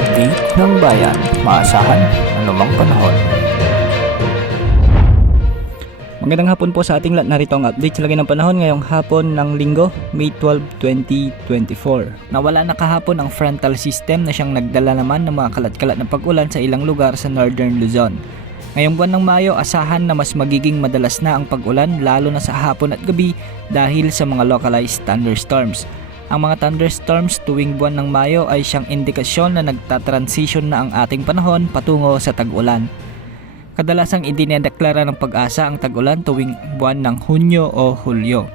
update ng bayan, maasahan anumang panahon. Magandang hapon po sa ating lahat. Narito ang update sa lagay ng panahon ngayong hapon ng Linggo, May 12, 2024. Nawala na kahapon ang frontal system na siyang nagdala naman ng mga kalat-kalat na pag-ulan sa ilang lugar sa Northern Luzon. Ngayong buwan ng Mayo, asahan na mas magiging madalas na ang pag-ulan lalo na sa hapon at gabi dahil sa mga localized thunderstorms. Ang mga thunderstorms tuwing buwan ng Mayo ay siyang indikasyon na nagtatransition na ang ating panahon patungo sa tag-ulan. Kadalasang idinedeklara ng Pag-asa ang tag-ulan tuwing buwan ng Hunyo o Hulyo.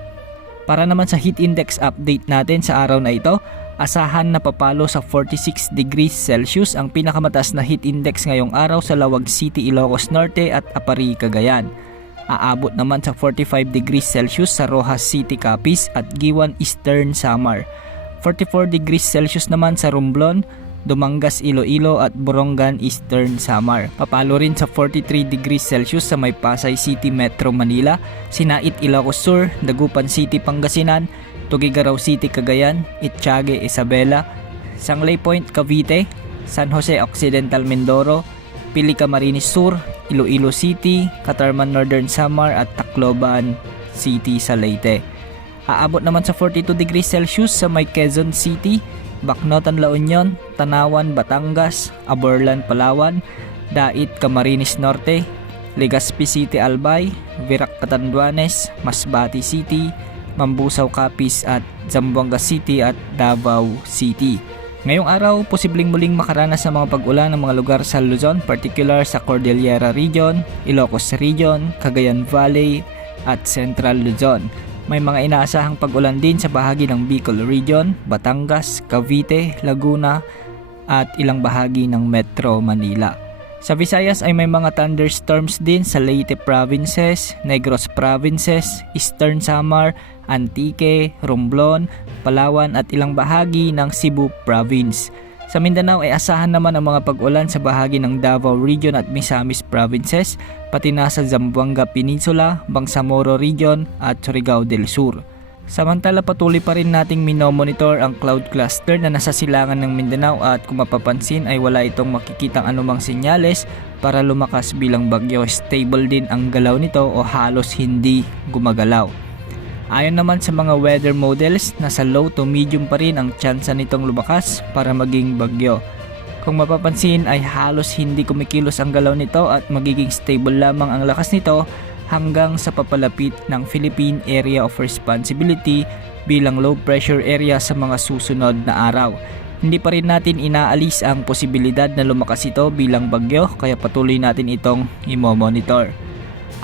Para naman sa heat index update natin sa araw na ito, asahan na papalo sa 46 degrees Celsius ang pinakamataas na heat index ngayong araw sa Lawag City, Ilocos Norte at Apari, Cagayan. Aabot naman sa 45 degrees Celsius sa Rojas City, Capiz at Giwan, Eastern Samar. 44 degrees Celsius naman sa Romblon, Dumangas, Iloilo at Borongan, Eastern Samar. Papalo rin sa 43 degrees Celsius sa may Pasay City, Metro Manila, Sinait, Ilocos Sur, Dagupan City, Pangasinan, Tuguegarao City, Cagayan, Itiague, Isabela, Sanglay Point, Cavite, San Jose Occidental, Mindoro, Pili, Camarines Sur, Iloilo City, Catarman, Northern Samar at Tacloban City sa Leyte. Aabot naman sa 42 degrees Celsius sa may Quezon City, Bacnotan, La Union, Tanawan, Batangas, Aborlan, Palawan, Dait, Camarines Norte, Legazpi City, Albay, Virac, Catanduanes, Masbate City, Mambusaw, Capiz at Zamboanga City at Davao City. Ngayong araw, posibleng muling makaranas ng mga pag-ulan ng mga lugar sa Luzon, particular sa Cordillera Region, Ilocos Region, Cagayan Valley at Central Luzon. May mga inaasahang pag-ulan din sa bahagi ng Bicol Region, Batangas, Cavite, Laguna at ilang bahagi ng Metro Manila. Sa Visayas ay may mga thunderstorms din sa Leyte Provinces, Negros Provinces, Eastern Samar, Antique, Romblon, Palawan at ilang bahagi ng Cebu Province. Sa Mindanao ay asahan naman ang mga pag-ulan sa bahagi ng Davao Region at Misamis Provinces, pati na sa Zamboanga Peninsula, Bangsamoro Region at Surigao del Sur. Samantala patuloy pa rin nating minomonitor ang cloud cluster na nasa silangan ng Mindanao at kung mapapansin ay wala itong makikitang anumang senyales para lumakas bilang bagyo. Stable din ang galaw nito o halos hindi gumagalaw. Ayon naman sa mga weather models, nasa low to medium pa rin ang tsansa nitong lumakas para maging bagyo. Kung mapapansin ay halos hindi kumikilos ang galaw nito at magiging stable lamang ang lakas nito hanggang sa papalapit ng Philippine Area of Responsibility bilang low pressure area sa mga susunod na araw. Hindi pa rin natin inaalis ang posibilidad na lumakas ito bilang bagyo kaya patuloy natin itong i-monitor.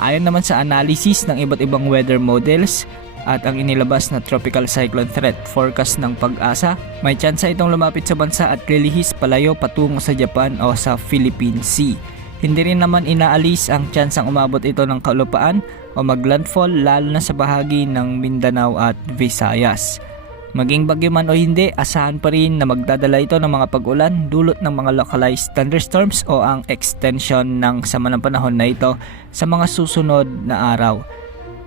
Ayon naman sa analysis ng iba't ibang weather models at ang inilabas na tropical cyclone threat forecast ng Pag-asa, may tsansa itong lumapit sa bansa at lilihis palayo patungo sa Japan o sa Philippine Sea. Hindi rin naman inaalis ang tsansang umabot ito ng kalupaan o maglandfall lalo na sa bahagi ng Mindanao at Visayas. Maging bagyo man o hindi, asahan pa rin na magdadala ito ng mga pag-ulan dulot ng mga localized thunderstorms o ang extension ng sama ng panahon na ito sa mga susunod na araw.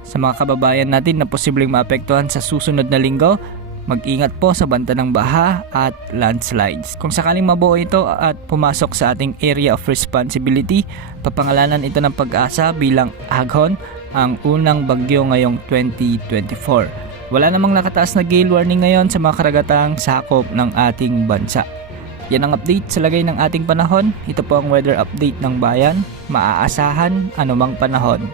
Sa mga kababayan natin na posibleng maapektuhan sa susunod na linggo, mag-ingat po sa banta ng baha at landslides. Kung sakaling mabuo ito at pumasok sa ating area of responsibility, papangalanan ito ng Pag-asa bilang Aghon, ang unang bagyo ngayong 2024. Wala namang nakataas na gale warning ngayon sa mga karagatang sakop ng ating bansa. Yan ang update sa lagay ng ating panahon. Ito po ang weather update ng bayan, maaasahan anumang panahon.